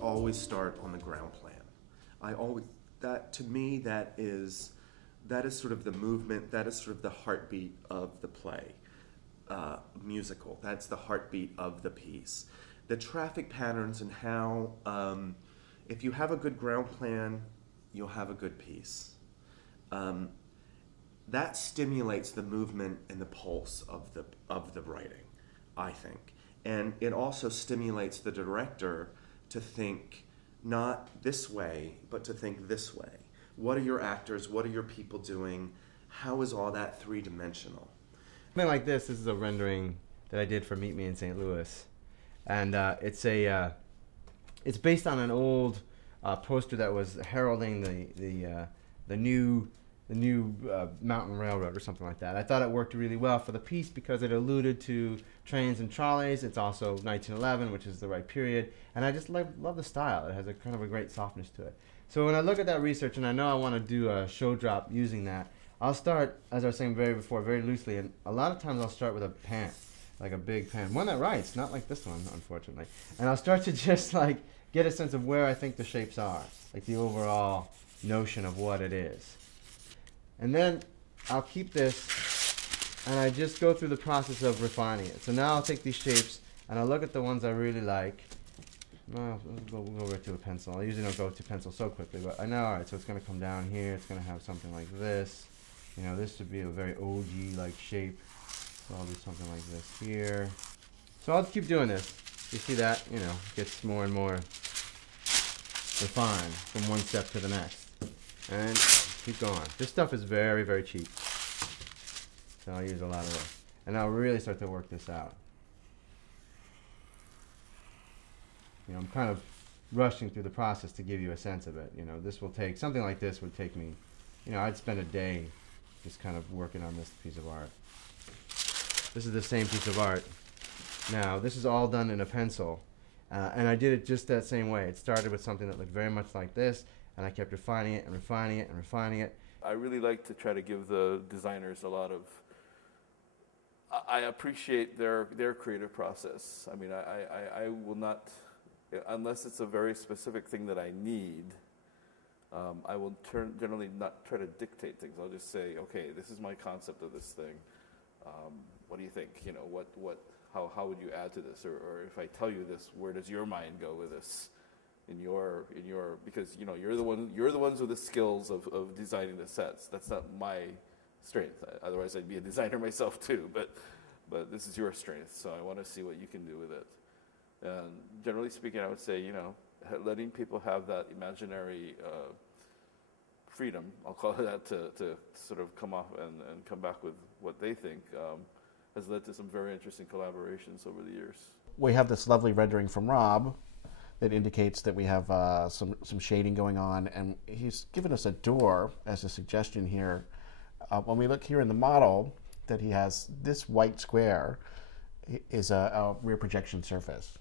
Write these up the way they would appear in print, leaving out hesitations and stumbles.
Always start on the ground plan. I always that to me that is sort of the movement. That is sort of the heartbeat of the play, musical. That's the heartbeat of the piece. The traffic patterns and how if you have a good ground plan, you'll have a good piece. That stimulates the movement and the pulse of the writing, I think, and it also stimulates the director to think not this way, but to think this way. What are your actors? What are your people doing? How is all that three-dimensional? Something like this is a rendering that I did for Meet Me in St. Louis, and it's based on an old poster that was heralding the new Mountain Railroad or something like that. I thought it worked really well for the piece because it alluded to trains and trolleys. It's also 1911, which is the right period, and I just love the style. It has a kind of a great softness to it. So when I look at that research and I know I want to do a show drop using that, I'll start, as I was saying before, very loosely, and a lot of times I'll start with a pan, like a big pan, one that writes, not like this one, unfortunately. And I'll start to just like get a sense of where I think the shapes are, like the overall notion of what it is. And then I'll keep this and I just go through the process of refining it. So now I'll take these shapes and I'll look at the ones I really like. Well, we'll go over to a pencil. I usually don't go to pencil so quickly, but I know, alright, so it's going to come down here. It's going to have something like this. You know, this would be a very OG-like shape. So I'll do something like this here. So I'll keep doing this. You see that, you know, gets more and more refined from one step to the next. And keep going. This stuff is very, very cheap. So I'll use a lot of this. And I'll really start to work this out. You know, I'm kind of rushing through the process to give you a sense of it. You know, this will take, something like this would take me, you know, I'd spend a day just kind of working on this piece of art. This is the same piece of art. Now, this is all done in a pencil. And I did it just that same way. It started with something that looked very much like this, and I kept refining it and refining it and refining it. I really like to try to give the designers a lot of, I appreciate their creative process. I mean, I will not, unless it's a very specific thing that I need, I will generally not try to dictate things. I'll just say, okay, this is my concept of this thing. What do you think? You know, how would you add to this? Or if I tell you this, where does your mind go with this? Because you know you're the ones with the skills of designing the sets. That's not my strength. Otherwise, I'd be a designer myself too. But this is your strength, so I want to see what you can do with it. And generally speaking, I would say, you know, letting people have that imaginary freedom, I'll call it that, to sort of come off and come back with what they think, has led to some very interesting collaborations over the years. We have this lovely rendering from Rob that indicates that we have some shading going on, and he's given us a door as a suggestion here. When we look here in the model, that he has this white square is a rear projection surface.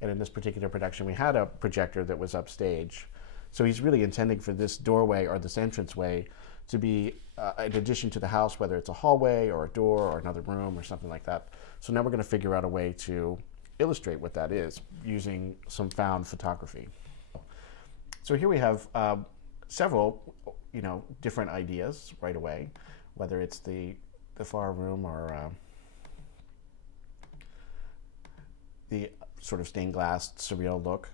And in this particular production, we had a projector that was upstage. So he's really intending for this doorway or this entranceway to be in addition to the house, whether it's a hallway or a door or another room or something like that. So now we're going to figure out a way to illustrate what that is using some found photography. So here we have several, you know, different ideas right away, whether it's the far room or the sort of stained glass surreal look,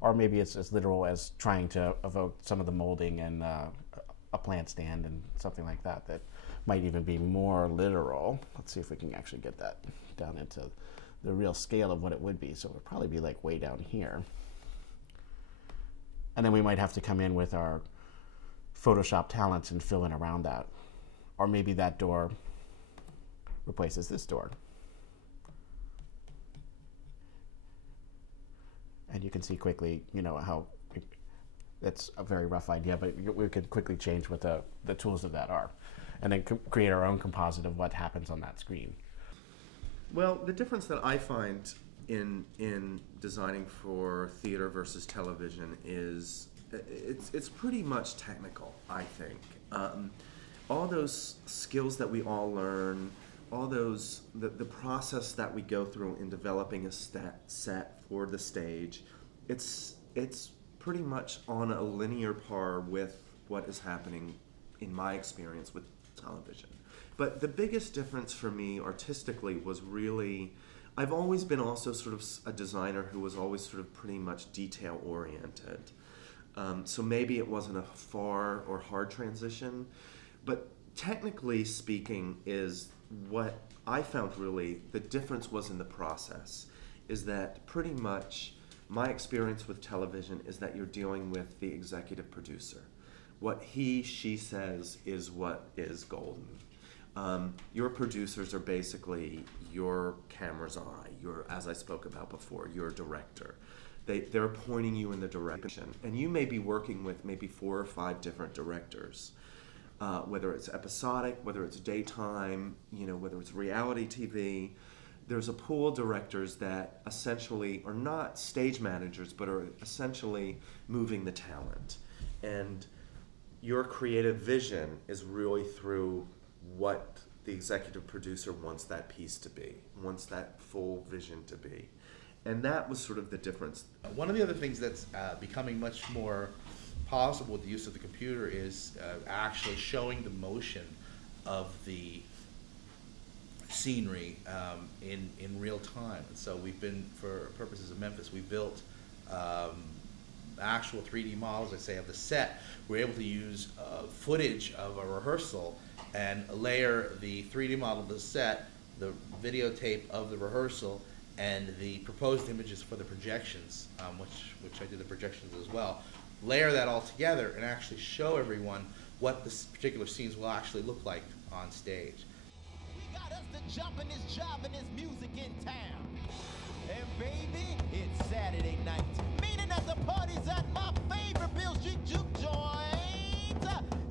or maybe it's as literal as trying to evoke some of the molding and a plant stand and something like that that might even be more literal. Let's see if we can actually get that down into the real scale of what it would be. So it would probably be like way down here. And then we might have to come in with our Photoshop talents and fill in around that. Or maybe that door replaces this door. And you can see quickly, you know, how that's a very rough idea, but we could quickly change what the tools of that are, and then create our own composite of what happens on that screen. Well, the difference that I find in designing for theater versus television is it's pretty much technical, I think. all those skills that we all learn, all those, the process that we go through in developing a set for the stage, it's pretty much on a linear par with what is happening in my experience with television. But the biggest difference for me artistically was really, I've always been also sort of a designer who was always sort of pretty much detail oriented. So maybe it wasn't a far or hard transition, but technically speaking is what I found really the difference was in the process, is that pretty much my experience with television is that you're dealing with the executive producer. What she says is what is golden. Your producers are basically your camera's eye, your, as I spoke about before, your director. They're pointing you in the direction, and you may be working with maybe 4 or 5 different directors, whether it's episodic, whether it's daytime, whether it's reality TV. There's a pool of directors that essentially are not stage managers, but are essentially moving the talent. And your creative vision is really through what the executive producer wants that piece to be, wants that full vision to be. And that was sort of the difference. One of the other things that's becoming much more possible with the use of the computer is actually showing the motion of the scenery in real time. And so we've been, for purposes of Memphis, we built actual 3D models, I say, of the set. We're able to use footage of a rehearsal and layer the 3D model of the set, the videotape of the rehearsal, and the proposed images for the projections, which I did the projections as well. Layer that all together and actually show everyone what this particular scenes will actually look like on stage. We got us to jump in this job and this music in town. And baby, it's Saturday night, meaning that the party's at my favorite Bill Street juke joint,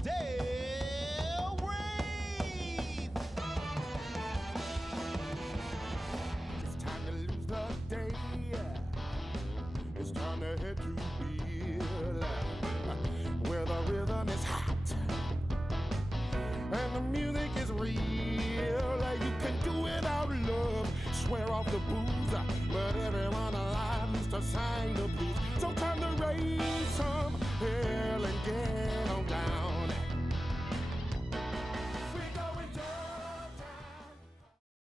Del Rey's. It's time to lose the day. It's time to head to Bill, where the rhythm is hot and the music is real. You can do without love, swear off the booze, but everyone alive needs to sing